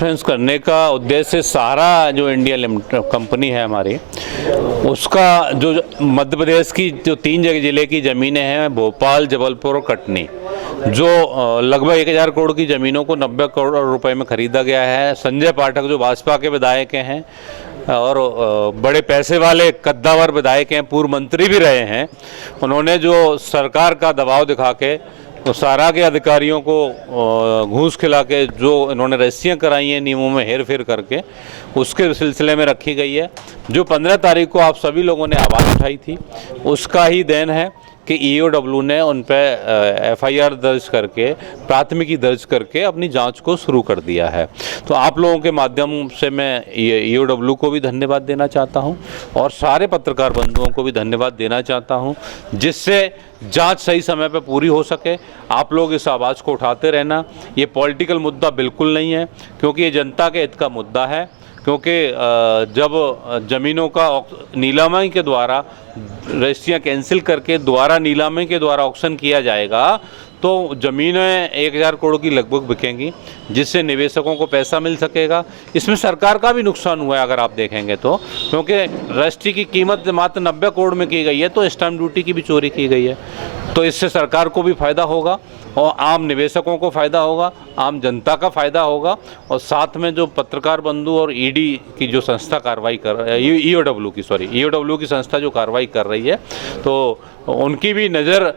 Conference करने का उद्देश्य सहारा जो इंडिया लिमिटेड कंपनी है हमारी, उसका जो मध्य प्रदेश की जो 3 जिले की ज़मीनें हैं, भोपाल, जबलपुर और कटनी, जो लगभग 1000 करोड़ की ज़मीनों को 90 करोड़ रुपए में खरीदा गया है। संजय पाठक जो भाजपा के विधायक हैं और बड़े पैसे वाले कद्दावर विधायक हैं, पूर्व मंत्री भी रहे हैं, उन्होंने जो सरकार का दबाव दिखा के तो सारा के अधिकारियों को घूस खिला के जो इन्होंने रजिस्ट्रियाँ कराई हैं नियमों में हेर फेर करके, उसके सिलसिले में रखी गई है। जो 15 तारीख को आप सभी लोगों ने आवाज़ उठाई थी, उसका ही देन है कि ईओडब्ल्यू ने उन पर FIR दर्ज करके, प्राथमिकी दर्ज करके अपनी जांच को शुरू कर दिया है। तो आप लोगों के माध्यम से मैं ईओडब्ल्यू को भी धन्यवाद देना चाहता हूं और सारे पत्रकार बंधुओं को भी धन्यवाद देना चाहता हूं, जिससे जांच सही समय पर पूरी हो सके। आप लोग इस आवाज़ को उठाते रहना। ये पॉलिटिकल मुद्दा बिल्कुल नहीं है, क्योंकि ये जनता के हित का मुद्दा है। क्योंकि जब ज़मीनों का नीलामी के द्वारा रजिस्ट्रियाँ कैंसिल करके दोबारा नीलामी के द्वारा ऑक्शन किया जाएगा, तो ज़मीनें 1000 करोड़ की लगभग बिकेंगी, जिससे निवेशकों को पैसा मिल सकेगा। इसमें सरकार का भी नुकसान हुआ है अगर आप देखेंगे तो, क्योंकि रजिस्ट्री की कीमत मात्र 90 करोड़ में की गई है, तो स्टैम्प ड्यूटी की भी चोरी की गई है। तो इससे सरकार को भी फ़ायदा होगा और आम निवेशकों को फ़ायदा होगा, आम जनता का फ़ायदा होगा। और साथ में जो पत्रकार बंधु और ED की जो संस्था कार्रवाई कर रही है, ईओडब्ल्यू की संस्था जो कार्रवाई कर रही है, तो उनकी भी नज़र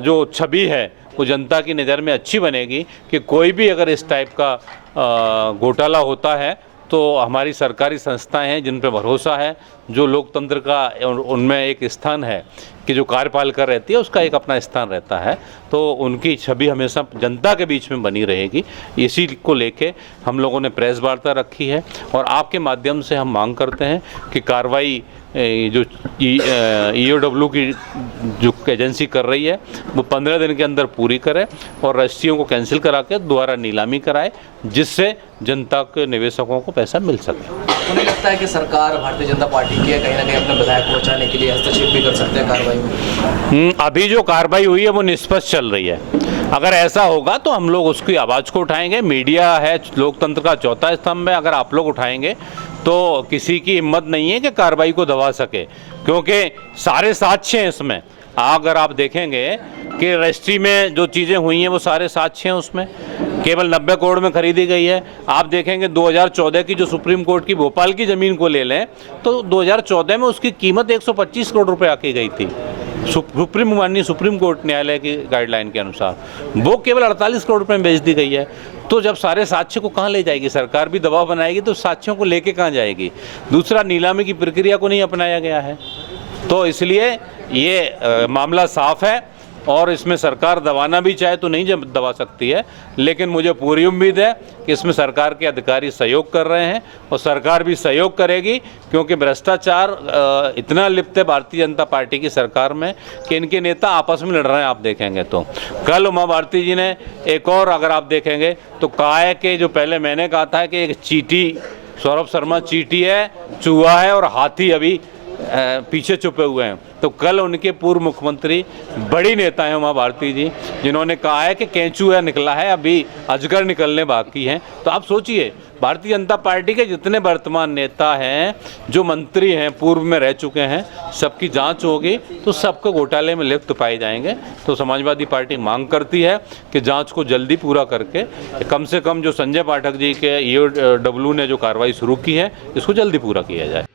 जो छवि है वो जनता की नज़र में अच्छी बनेगी कि कोई भी अगर इस टाइप का घोटाला होता है तो हमारी सरकारी संस्थाएं हैं जिन पर भरोसा है, जो लोकतंत्र का उनमें एक स्थान है कि जो कार्यपालिका रहती है उसका एक अपना स्थान रहता है, तो उनकी छवि हमेशा जनता के बीच में बनी रहेगी। इसी को लेके हम लोगों ने प्रेस वार्ता रखी है और आपके माध्यम से हम मांग करते हैं कि कार्रवाई जो ईओडब्ल्यू की जो एजेंसी कर रही है वो 15 दिन के अंदर पूरी करे और रजिस्ट्रियों को कैंसिल करा के दोबारा नीलामी कराए, जिससे जनता के निवेशकों को पैसा मिल सके। उन्हें लगता है कि सरकार भारतीय जनता पार्टी की है, कहीं ना कहीं अपने विधायक को बचाने के लिए हस्तक्षेप भी कर सकते हैं कार्रवाई में। अभी जो कार्रवाई हुई है वो निष्पक्ष चल रही है। अगर ऐसा होगा तो हम लोग उसकी आवाज़ को उठाएंगे। मीडिया है लोकतंत्र का चौथा स्तंभ है, अगर आप लोग उठाएंगे तो किसी की हिम्मत नहीं है कि कार्रवाई को दबा सके, क्योंकि सारे साक्ष्य हैं इसमें। अगर आप देखेंगे कि रजिस्ट्री में जो चीज़ें हुई हैं वो सारे साक्ष्य हैं, उसमें केवल 90 करोड़ में खरीदी गई है। आप देखेंगे 2014 की जो सुप्रीम कोर्ट की भोपाल की ज़मीन को ले लें तो 2014 में उसकी कीमत 125 करोड़ रुपए आकी गई थी, माननीय सुप्रीम कोर्ट न्यायालय की गाइडलाइन के अनुसार। वो केवल 48 करोड़ रुपए में बेच दी गई है। तो जब सारे साक्ष्य को कहाँ ले जाएगी सरकार? भी दबाव बनाएगी तो साक्ष्यों को लेके कहाँ जाएगी? दूसरा, नीलामी की प्रक्रिया को नहीं अपनाया गया है, तो इसलिए ये मामला साफ है और इसमें सरकार दबाना भी चाहे तो नहीं दबा सकती है। लेकिन मुझे पूरी उम्मीद है कि इसमें सरकार के अधिकारी सहयोग कर रहे हैं और सरकार भी सहयोग करेगी, क्योंकि भ्रष्टाचार इतना लिप्त है भारतीय जनता पार्टी की सरकार में कि इनके नेता आपस में लड़ रहे हैं। आप देखेंगे तो कल उमा भारती जी ने एक और, अगर आप देखेंगे तो कहा है कि जो पहले मैंने कहा था कि एक चींटी, सौरभ शर्मा चींटी है, चूहा है और हाथी अभी पीछे छुपे हुए हैं, तो कल उनके पूर्व मुख्यमंत्री बड़ी नेता हैं उमा भारती जी, जिन्होंने कहा है कि केंचुआ निकला है, अभी अजगर निकलने बाकी हैं। तो आप सोचिए, भारतीय जनता पार्टी के जितने वर्तमान नेता हैं, जो मंत्री हैं, पूर्व में रह चुके हैं, सबकी जांच होगी तो सबको घोटाले में लिप्त पाए जाएंगे। तो समाजवादी पार्टी मांग करती है कि जांच को जल्दी पूरा करके कम से कम जो संजय पाठक जी के ईओडब्ल्यू ने जो कार्रवाई शुरू की है इसको जल्दी पूरा किया जाए।